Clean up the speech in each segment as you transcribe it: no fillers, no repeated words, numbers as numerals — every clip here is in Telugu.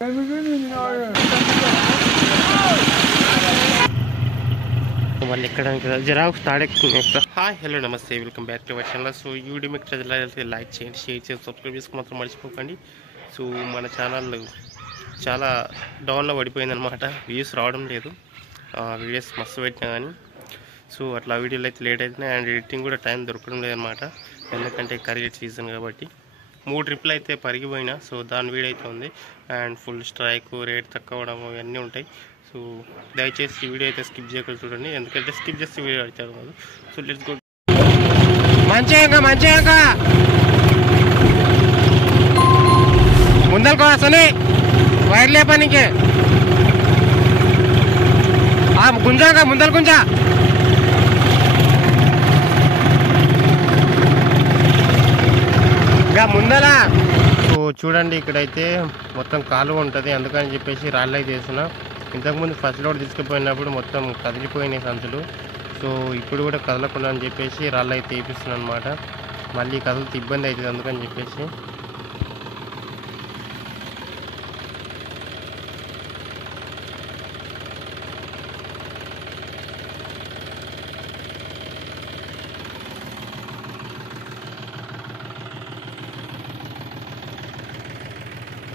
వాళ్ళు ఎక్కడానికి జరాక్స్ తాడెక్కుతుంది. హాయ్ హలో నమస్తే, welcome back to our channel. So ఈ వీడియో మీకు లైక్ చేయండి, షేర్ చేయండి, సబ్స్క్రైబ్ చేసుకుని మాత్రం మర్చిపోకండి. సో మన ఛానల్ చాలా డౌన్లో పడిపోయిందనమాట, వ్యూస్ రావడం లేదు. వీడియోస్ మస్తు పెట్టినా కానీ సో అట్లా వీడియోలు అయితే లేట్ అవుతున్నాయి. అండ్ ఎడిటింగ్ కూడా టైం దొరకడం లేదనమాట, ఎందుకంటే క్రికెట్ సీజన్ కాబట్టి. 3 ట్రిప్లు అయితే పరిగిపోయినా, సో దాని వీడియో అయితే ఉంది. అండ్ ఫుల్ స్ట్రైక్, రేట్ తక్కువ అవడం ఇవన్నీ ఉంటాయి. సో దయచేసి ఈ వీడియో అయితే స్కిప్ చేయకుండా చూడండి, ఎందుకంటే స్కిప్ చేస్తే వీడియో అడిచారు కాదు. So let's go. మంచిగా ముందర కోసని వైర్ లేపనికి గుంజాక ముందర గుంజా. ముందర సో చూడండి, ఇక్కడైతే మొత్తం కాలువ ఉంటుంది, అందుకని చెప్పేసి రాళ్ళు అయితే వేసిన. ఇంతకుముందు ఫస్ట్ లోడ్ తీసుకుపోయినప్పుడు మొత్తం కదిలిపోయినాయి సంచులు. సో ఇప్పుడు కూడా కదలకుండా అని చెప్పేసి రాళ్ళు అయితే వేపిస్తున్నాను అనమాట. మళ్ళీ కదిలితే ఇబ్బంది అవుతుంది, అందుకని చెప్పేసి.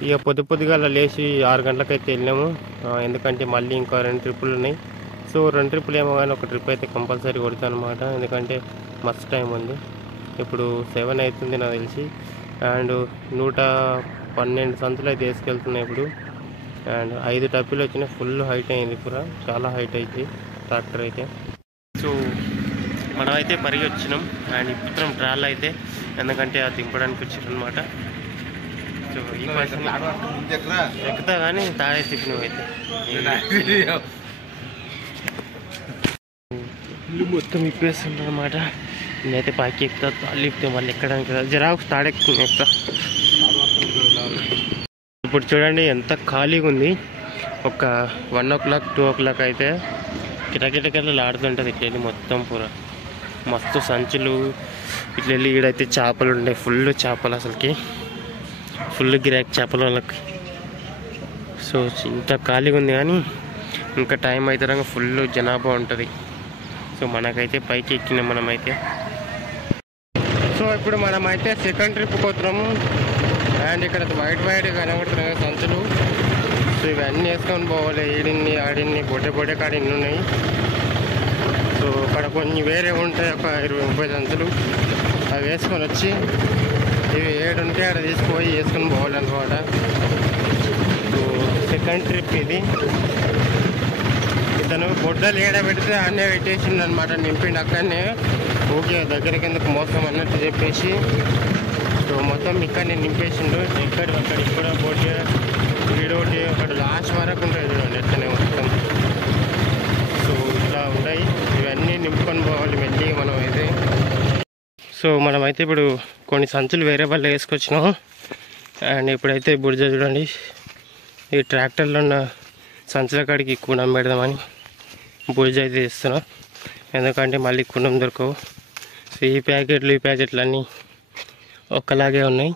ఇక పొద్దుగా లేచి 6 గంటలకైతే వెళ్ళినాము, ఎందుకంటే మళ్ళీ ఇంకా 2 ట్రిప్పులు ఉన్నాయి. సో 2 ట్రిప్పులు ఏమో కానీ ఒక ట్రిప్ అయితే కంపల్సరీ కొడతాను అనమాట, ఎందుకంటే మస్తు టైం ఉంది. ఇప్పుడు 7 అవుతుంది నాకు తెలిసి. అండ్ 112 సంచులు అయితే వేసుకెళ్తున్నాయి ఇప్పుడు. అండ్ 5 టప్పులు వచ్చినాయి, ఫుల్ హైట్ అయింది, పూరా చాలా హైట్ అయింది ట్రాక్టర్ అయితే. సో మనం అయితే పరిగి వచ్చినాం అండ్ ఇప్పుడు ట్రాల్ అయితే, ఎందుకంటే అది దింపడానికి వచ్చారు అనమాట. సో ఈ పైసలు ఎక్కుతా కానీ తాడే తిప్పినవి అయితే ఇల్లు మొత్తం ఇప్పేస్తుంటారు అనమాట. నేనైతే పైకి ఎక్కుతా, తాళ్ళు ఇప్పితే మళ్ళీ ఎక్కడానికి జరాక్స్ తాడెక్కుతుంది ఎక్కుతా. ఇప్పుడు చూడండి ఎంత ఖాళీగా ఉంది. ఒక 1 o'clock 2 o'clock అయితే కిటకిటకలు ఆడుతుంటుంది ఇట్లా వెళ్ళి మొత్తం పూర మస్తు సంచులు ఇట్లా వెళ్ళి. ఈడైతే చేపలు ఉండే, ఫుల్ చేపలు, అసలుకి ఫుల్ గిరాక్ చేపల వాళ్ళకి. సో ఇంత ఖాళీగా ఉంది, కానీ ఇంకా టైం అయితే ఫుల్ జనాభా ఉంటుంది. సో మనకైతే పైకి ఎక్కినాం మనమైతే. సో ఇప్పుడు మనమైతే సెకండ్ ట్రిప్ పోతున్నాము. అండ్ ఇక్కడ వైట్ కనబడుతున్నాయి సంచులు. సో ఇవన్నీ వేసుకొని పోవాలి, ఈడిన్ని ఆడిన్ని బొడ్డే కాడ ఇన్ని ఉన్నాయి. సో అక్కడ కొన్ని వేరే ఉంటాయి, ఒక 20-30 సంచులు. అవి వేసుకొని వచ్చి ఇవి 7 ఉంటే అక్కడ తీసుకుపోయి వేసుకొని పోవాలన్నమాట. సో సెకండ్ ట్రిప్ ఇది. ఇతను బొడ్డలు ఏడ పెడితే అన్నీ పెట్టేసిండు అనమాట, నింపిండి అక్కడనే. ఓకే దగ్గరికి ఎందుకు మోసం అన్నట్టు చెప్పేసి సో మొత్తం ఇక్కడనే నింపేసిండు. ఇక్కడ బొడ్డ వీడోటి అక్కడ లాస్ట్ వరకు ఉంటుంది చూడండి, ఎట్లనే మొత్తం. సో ఇట్లా ఉంటాయి, ఇవన్నీ నింపుకొని పోవాలి మెల్లిగా మనం అయితే. సో మనమైతే ఇప్పుడు కొన్ని సంచులు వేరే వాళ్ళు వేసుకొచ్చినాం. అండ్ ఇప్పుడైతే బుర్జ చూడండి, ఈ ట్రాక్టర్లో ఉన్న సంచుల కాడికి కుండం పెడదామని బుర్జ అయితే వేస్తున్నాం, ఎందుకంటే మళ్ళీ కుండం దొరకవు. సో ఈ ప్యాకెట్లు అన్నీ ఒక్కలాగే ఉన్నాయి.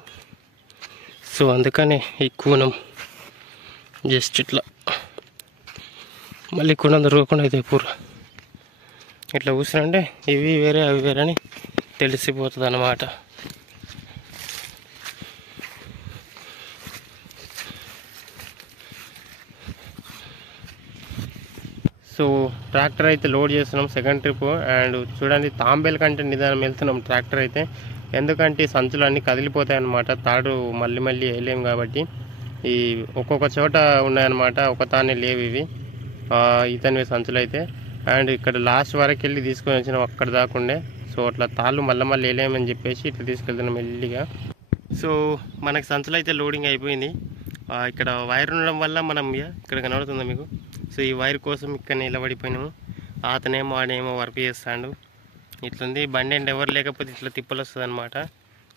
సో అందుకనే ఈ కూనం జస్ట్ ఇట్లా మళ్ళీ కుండం దొరకకుండా అయితే పూర ఇట్లా కూర్చుంటే ఇవి వేరే అవి వేరే అని తెలిసిపోతుంది అన్నమాట. సో ట్రాక్టర్ అయితే లోడ్ చేస్తున్నాం సెకండ్ ట్రిప్. అండ్ చూడండి, తాంబేల కంటే నిదానం వెళ్తున్నాం ట్రాక్టర్ అయితే, ఎందుకంటే సంచులు అన్నీ కదిలిపోతాయి అన్నమాట. తాడు మళ్ళీ వేయలేము కాబట్టి ఈ ఒక్కొక్క చోట ఉన్నాయన్నమాట, ఒక తానే లేవు ఇవి ఇతనివి సంచులు అయితే. అండ్ ఇక్కడ లాస్ట్ వరకు వెళ్ళి తీసుకొని వచ్చినాం, అక్కడ దాకుండే. సో అట్లా తాళ్ళు మళ్ళీ వేయలేమని చెప్పేసి ఇట్లా తీసుకెళ్తున్నాం మెల్లిగా. సో మనకి సంచులు అయితే లోడింగ్ అయిపోయింది. ఇక్కడ వైర్ ఉండడం వల్ల మనం ఇక్కడ కనబడుతుంది మీకు. సో ఈ వైర్ కోసం ఇక్కడ నిలబడిపోయినాము. అతనేమో ఆడేమో వర్క్ చేస్తాడు. ఇట్లుంది, బండి అంటే ఎవరు లేకపోతే ఇట్లా తిప్పలు వస్తుంది అనమాట.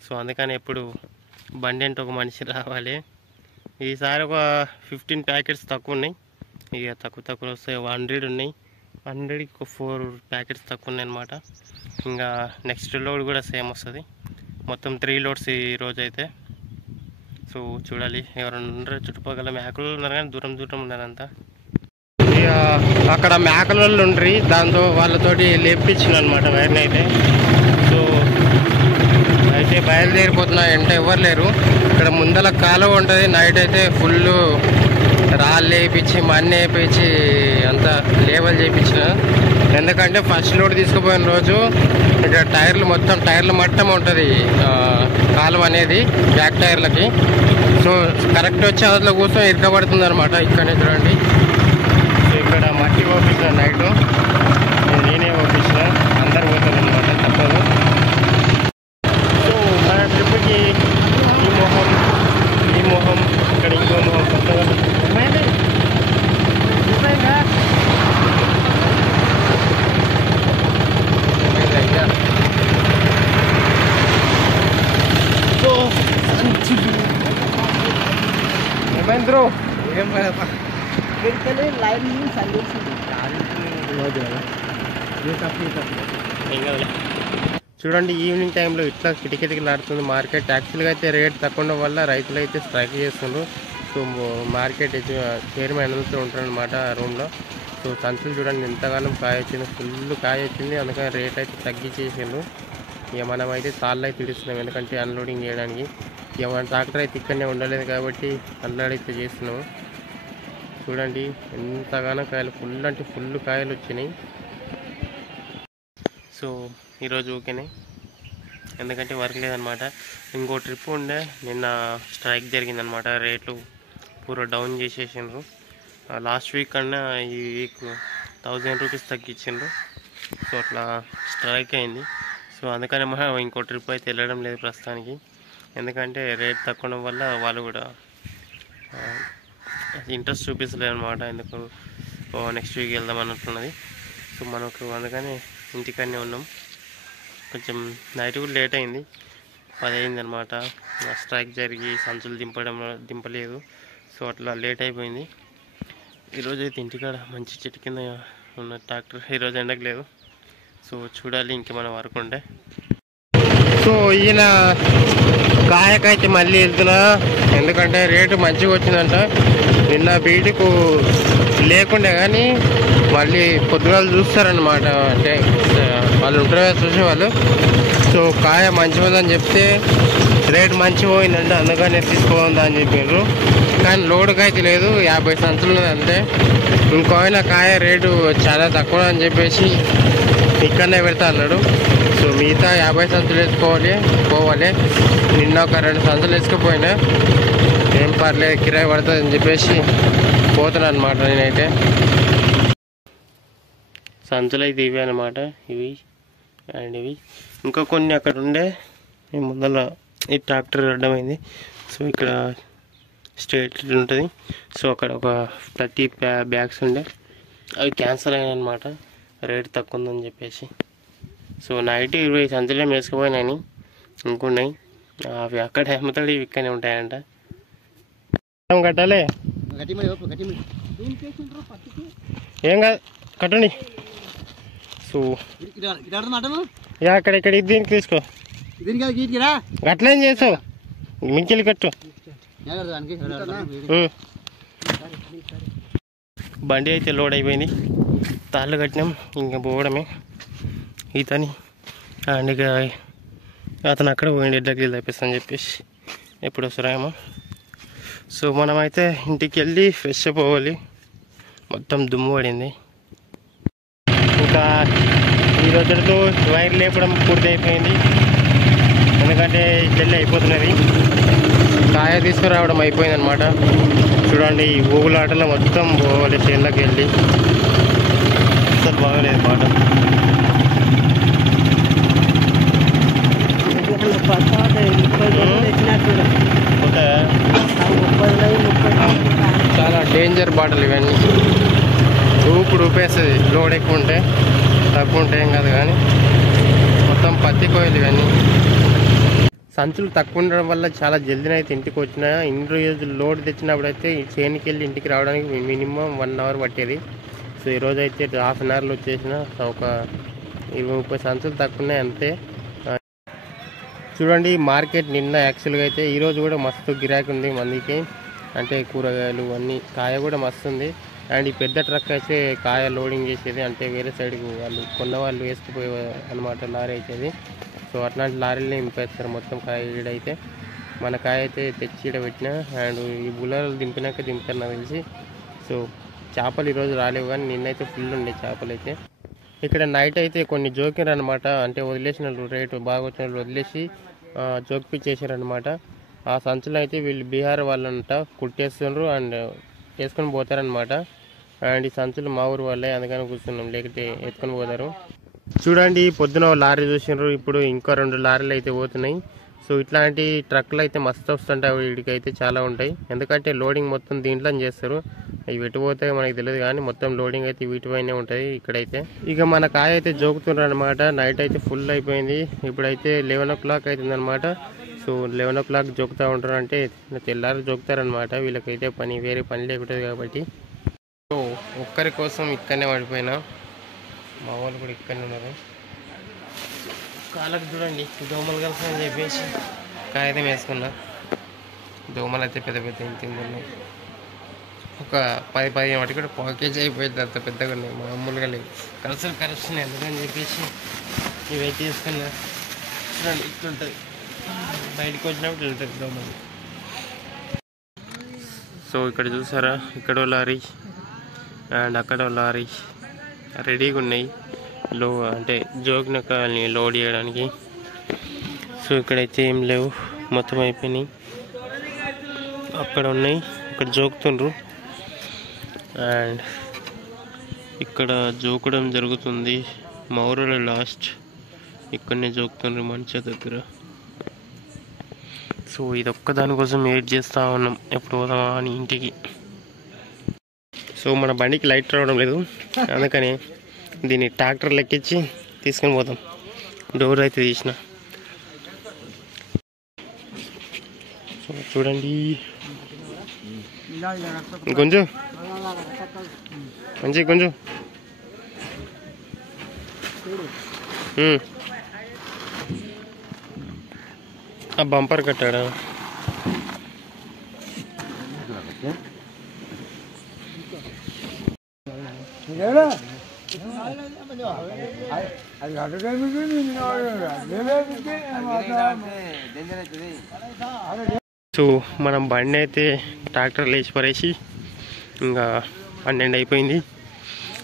సో అందుకని ఎప్పుడు బండి అంటే ఒక మనిషి రావాలి. ఈసారి ఒక 15 ప్యాకెట్స్ తక్కువ ఉన్నాయి, ఇక తక్కువ వస్తాయి. 100 ఉన్నాయి, 100కి ఒక 4 ప్యాకెట్స్ తక్కువ ఉన్నాయి అనమాట. ఇంకా నెక్స్ట్ లోడ్ కూడా సేమ్ వస్తుంది. మొత్తం 3 లోడ్స్ ఈరోజు అయితే. సో చూడాలి ఎవరైనా ఉండరు, చుట్టుపక్కల మేకలు ఉన్నారు కానీ దూరం దూరం ఉన్నారంతా. ఇక అక్కడ మేకల వాళ్ళు ఉండ్రి, దాంతో వాళ్ళతోటి లేపించిన అనమాట వైర్ని అయితే. సో అయితే బయలుదేరిపోతున్నా, అంటే ఎవరు లేరు. ఇక్కడ ముందల కాలువ ఉంటుంది, నైట్ అయితే ఫుల్ రాళ్ళు వేయించి మన్ను వేయించి అంతా లేవల్ చేయించిన. ఎందుకంటే ఫస్ట్ లోడ్ తీసుకుపోయిన రోజు ఇక్కడ టైర్లు మొత్తం టైర్ల మట్టం ఉంటుంది కాలువ అనేది బ్యాక్ టైర్లకి. సో కరెక్ట్ వచ్చి అందులో కూర్చొని ఇరకబడుతుంది అనమాట. ఇక్కడనే చూడండి, సో ఇక్కడ మట్టి ఓపించిన నైట్ నేనే ఓపించిన, అందరు పోతుంది అనమాట, తప్పదు. సో మన ట్రిప్కి ఈ మొహం ఇక్కడ ఇంకో మొహం కొత్తగా ఏమైంద్రు ఏం చూడండి. ఈవినింగ్ టైంలో ఇట్లా కిటికిటికిలాడుతుంది మార్కెట్. యాక్చువల్గా అయితే రేట్ తక్కువ ఉండడం వల్ల రైతులు అయితే స్ట్రైక్ చేస్తున్నారు. సో మార్కెట్ చైర్మన్ అందరితో ఉంటారనమాట రూమ్లో. సో సంచులు చూడండి ఎంతగానో కాయ వచ్చింది, ఫుల్ కాయ వచ్చింది, అందుకని రేట్ అయితే తగ్గించేసిండ్రు. ఇక మనం అయితే తాళ్ళు అయితే ఇడుస్తున్నాం, ఎందుకంటే అన్లోడింగ్ చేయడానికి. ఇక మన ట్రాక్టర్ అయితే ఇక్కడనే ఉండలేదు కాబట్టి అన్లోడ్ అయితే చేస్తున్నాము. చూడండి ఎంతగానో కాయలు, ఫుల్ అంటే ఫుల్ కాయలు వచ్చినాయి. సో ఈరోజు ఓకేనే, ఎందుకంటే వర్క్ లేదనమాట. ఇంకో ట్రిప్ ఉండే, నిన్న స్ట్రైక్ జరిగిందనమాట, రేట్లు పూర డౌన్ చేసేసిండ్రు. లాస్ట్ వీక్ కన్నా ఈ వీక్ 1000 రూపీస్ తగ్గించిండ్రు. సో అట్లా స్ట్రైక్ అయింది. సో అందుకని మనం ఇంకో ట్రిప్ అయితే వెళ్ళడం లేదు ప్రస్తుతానికి, ఎందుకంటే రేట్ తక్కువ వల్ల వాళ్ళు కూడా ఇంట్రెస్ట్ చూపించలేదు అనమాట. ఎందుకు నెక్స్ట్ వీక్ వెళ్దాం అన్నట్టున్నది. సో మనకు అందుకని ఇంటికనే ఉన్నాం. కొంచెం నైట్ కూడా లేట్ అయింది, 10 అయింది అనమాట. స్ట్రైక్ జరిగి సంచులు దింపలేదు. సో అట్లా లేట్ అయిపోయింది. ఈరోజు అయితే ఇంటికాడ మంచి చెట్టు కింద ఉన్న ట్రాక్టర్ ఈరోజు ఎండకలేదు. సో చూడాలి ఇంకేమైనా వర్క్ ఉంటే. సో ఈయన కాయకైతే మళ్ళీ వెళ్తున్నా, ఎందుకంటే రేటు మంచిగా వచ్చిందంట. నిన్న బీటుకు లేకుండే కానీ మళ్ళీ పొద్దుగాలు చూస్తారనమాట, అంటే వాళ్ళు ఉంటారు కదా చూసేవాళ్ళు. సో కాయ మంచిగా ఉందని చెప్తే రేటు మంచిగా పోయిందంటే అందుకనే తీసుకోవద్దా అని చెప్పారు. కానీ లోడుకి అయితే లేదు, 50 సంచులు ఉన్నది అంతే. ఇంకోయినా కాయ రేటు చాలా తక్కువ అని చెప్పేసి ఇక్కడనే పెడతా అన్నాడు. సో మిగతా 50 సంచులు పోవాలి. నిన్న ఒక 2 సంచులు వేసుకుపోయినా ఏం పర్లేదు, కిరాయి పడుతుంది అని చెప్పేసి పోతున్నాను అనమాట. నేనైతే సంచులు అయితే ఇవి అనమాట, ఇవి అండ్ ఇవి ఇంకా కొన్ని అక్కడ ఉండే. ముందర ఈ ట్రాక్టర్ అడ్డమైంది. సో ఇక్కడ స్ట్రేట్ ఉంటుంది. సో అక్కడ ఒక 30 బ్యాగ్స్ ఉండే, అవి క్యాన్సిల్ అయ్యాయి అనమాట, రేట్ తక్కువ ఉందని చెప్పేసి. సో నైట్ 20 సంచులే వేసుకుపోయినాయని ఇంకున్నాయి, అవి అక్కడ అమ్ముతాడు, ఇవి ఇక్కడనే ఉంటాయంట. కట్టాలి ఏం కాదు, కట్టండి. సో అక్కడ దీనికి తీసుకో, అట్లేం చేసావు, మింకెళ్ళి కట్టు. బండి అయితే లోడ్ అయిపోయింది, తాళ్ళు కట్టినాం, ఇంకా పోవడమే. ఈతని అండ్ ఇక అతను అక్కడ పోయింది, ఎడ్లకి తప్పిస్తాను చెప్పేసి ఎప్పుడు వస్తారేమో. సో మనమైతే ఇంటికి వెళ్ళి ఫ్రెష్ పోవాలి, మొత్తం దుమ్ము పడింది. ఇంకా ఈ రోజులతో వైర్ లేపడం పూర్తి అయిపోయింది, ఎందుకంటే జల్లి అయిపోతున్నది. కాయ తీసుకురావడం అయిపోయింది అనమాట. చూడండి ఈ ఊగులాటలో మొత్తం పోవాలి చేనులోకి వెళ్ళి, అసలు బాగలేదు మాట. చాలా డేంజర్ బాటలు ఇవన్నీ, ఊపుడు ఊపేస్తుంది. లోడ్ ఎక్కువ ఉంటే, తక్కువ ఉంటే ఏం కాదు, కానీ మొత్తం పత్తి కోయలు ఇవన్నీ. సంచులు తక్కువ ఉండడం వల్ల చాలా జల్దీన అయితే ఇంటికి వచ్చిన. ఇన్ని రోజులు లోడ్ తెచ్చినప్పుడు అయితే చేనుకి వెళ్ళి ఇంటికి రావడానికి మినిమం 1 అవర్ పట్టేది. సో ఈరోజు అయితే 1/2 అవర్లో వచ్చేసిన. ఒక 20-30 సంచులు తక్కువ ఉన్నాయి అంతే. చూడండి మార్కెట్ నిన్న యాక్చువల్గా అయితే ఈరోజు కూడా మస్తు గిరాకీ ఉంది మందికి, అంటే కూరగాయలు అన్నీ, కాయ కూడా మస్తు ఉంది. అండ్ ఈ పెద్ద ట్రక్ అయితే కాయ లోడింగ్ చేసేది, అంటే వేరే సైడ్కు వాళ్ళు కొన్న వాళ్ళు వేసుకుపోయే అనమాట లారీ అయితే. సో అట్లాంటి లారీలనే నింపేస్తారు మొత్తం కాయ. ఈడైతే మన కాయ అయితే తెచ్చి ఈడ పెట్టిన, అండ్ ఈ బుల్లలు దింపినాక దింపుతారు నాకు తెలిసి. సో చేపలు ఈరోజు రాలేవు, కానీ నిన్నైతే ఫుల్ ఉండే చేపలు అయితే. ఇక్కడ నైట్ అయితే కొన్ని జోకిర్ అనమాట, అంటే వదిలేసిన రేటు బాగా వచ్చిన వదిలేసి జోకిపించేసారనమాట. ఆ సంచులు అయితే వీళ్ళు బీహార్ వాళ్ళంట కుట్టేస్తున్నారు అండ్ వేసుకొని పోతారనమాట. అండ్ ఈ సంచులు మా ఊరు వాళ్ళే, అందుకని కూర్చున్నాం, లేకపోతే ఎత్తుకొని పోతారు. చూడండి పొద్దున లారీ చూసినారు, ఇప్పుడు ఇంకా 2 లారీలు అయితే పోతున్నాయి. సో ఇట్లాంటి ట్రక్లు అయితే మస్తు వస్తుంటాయి, వీడికి అయితే చాలా ఉంటాయి. ఎందుకంటే లోడింగ్ మొత్తం దీంట్లో చేస్తారు. ఇవి ఎటు పోతాయో మనకి తెలియదు, కానీ మొత్తం లోడింగ్ అయితే వీటిపైనే ఉంటుంది ఇక్కడైతే. ఇక మన కాయ అయితే జోకుతున్నారు అనమాట. నైట్ అయితే ఫుల్ అయిపోయింది, ఇప్పుడైతే 11 o'clock అవుతుంది అనమాట. సో 11 o'clock జోకుతూ ఉంటారు, అంటే తెల్లారు జోకుతారనమాట. వీళ్ళకైతే పని వేరే పని లేకుంటుంది కాబట్టి. సో ఒక్కరి కోసం ఇక్కడనే పడిపోయినా, మా వాళ్ళు కూడా ఇక్కడనే ఉన్నారు. కాళ్ళకు చూడండి దోమలు కలిసి చెప్పేసి కాగితం వేసుకున్నా. దోమలు అయితే పెద్ద పెద్ద ఇంత ఉన్నాయి, ఒక 10-15 వాటి కూడా పాకేజ్ అయిపోయింది, అంత పెద్దగా ఉన్నాయి, మామూలుగా లేవు. కరుస్తున్నాయి, ఎందుకని చెప్పేసి ఇవైతే వేసుకున్నా. చూడండి ఇట్లుంటుంది, బయటకు వచ్చినప్పుడు వెళ్తుంది దోమలు. సో ఇక్కడ చూసారా, ఇక్కడ లారీ అండ్ అక్కడ లారీ రెడీగా ఉన్నాయి అంటే జోగినకాయని లోడ్ చేయడానికి. సో ఇక్కడైతే ఏం లేవు, మొత్తం అయిపోయినాయి. అక్కడ ఉన్నాయి, ఇక్కడ జోకుతుండ్రు అండ్ ఇక్కడ జోకడం జరుగుతుంది. మా ఊరిలో లాస్ట్ ఇక్కడనే జోకుతుండ్రు మంచి దగ్గర. సో ఇది ఒక్క దానికోసం వెయిట్ చేస్తూ ఉన్నాం, ఎప్పుడు పోదామా అని ఇంటికి. సో మన బండికి లైట్ రావడం లేదు, అందుకని దీన్ని ట్రాక్టర్ లెక్కించి తీసుకొని పోతాం. డోర్ అయితే తీసిన. సో చూడండి కొంచెం మంచి కొంచెం ఆ బంపర్ కట్టాడా. సో మనం బండి అయితే ట్రాక్టర్ లేచి పడేసి ఇంకా 12 అయిపోయింది.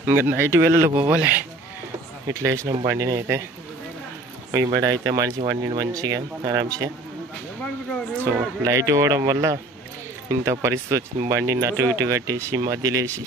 ఇంకా నైట్ వేళలో పోవాలి, ఇట్లా వేసినాం బండిని అయితే. ఈ బడి అయితే మనిషి వండింది మంచిగా ఆరాంసే. సో లైట్ ఇవ్వడం వల్ల ఇంత పరిస్థితి వచ్చింది, బండిని అటు ఇటు కట్టేసి మధ్యలేసి.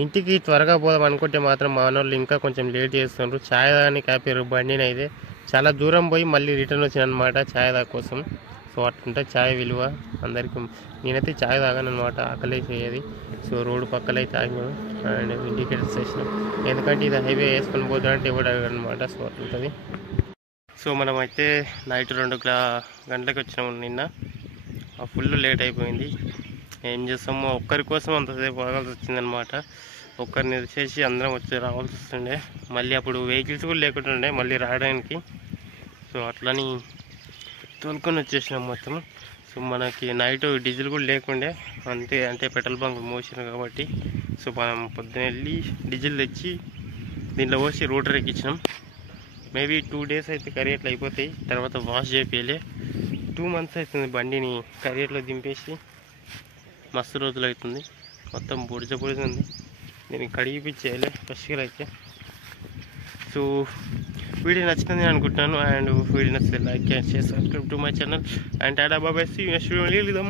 ఇంటికి త్వరగా పోదాం అనుకుంటే మాత్రం మా వాళ్ళు ఇంకా కొంచెం లేట్ చేస్తున్నారు. ఛాయ్ తాగడానికి ఆపారు బండిని అయితే. చాలా దూరం పోయి మళ్ళీ రిటర్న్ వచ్చిన అనమాట ఛాయ్ తాగ కోసం. సో అట్లుంటే ఛాయ్ విలువ అందరికీ. నేనైతే ఛాయ్ తాగాను అనమాట, ఆకలి వేసేది. సో రోడ్డు పక్కన అయితే ఆగినాను అండ్ ఇండికేటర్స్ వేసినాం, ఎందుకంటే ఇది హైవే వేసుకొని పోతాడంటే ఎవడు అనమాట. సో అట్లుంటుంది. సో మనం అయితే నైట్ 2 గంటలకు వచ్చినాము నిన్న. ఫుల్ లేట్ అయిపోయింది. ఏం చేస్తాము, ఒక్కరి కోసం అంతసేపు ఆగాల్సి వచ్చిందనమాట. ఒక్కరిని చేసి అందరం వచ్చి రావాల్సి వస్తుండే, మళ్ళీ అప్పుడు వెహికల్స్ కూడా లేకుంటుండే మళ్ళీ రావడానికి. సో అట్లని తోలుకొని వచ్చేసినాం మొత్తం. సో మనకి నైట్ డీజిల్ కూడా లేకుండే, అంటే పెట్రోల్ బంక్ మోసారు కాబట్టి. సో మనం పొద్దున వెళ్ళి డీజిల్ తెచ్చి దీంట్లో పోసి రోటర్ ఎక్కించినాం. మేబీ 2 days అయితే కరియట్లు అయిపోతాయి, తర్వాత వాష్ చేయాలి. 2 months అవుతుంది బండిని కరియట్లో దింపేసి, మస్తు రోజులు అవుతుంది. మొత్తం బుడిజ ఉంది, దీన్ని కడిగిపించేయాలి ఫ్రెష్గా అయితే. సో వీడియో నచ్చుతుంది అనుకుంటున్నాను. అండ్ వీడియో నచ్చితే లైక్ చేయండి, subscribe to my channel and tata bye. See you next video.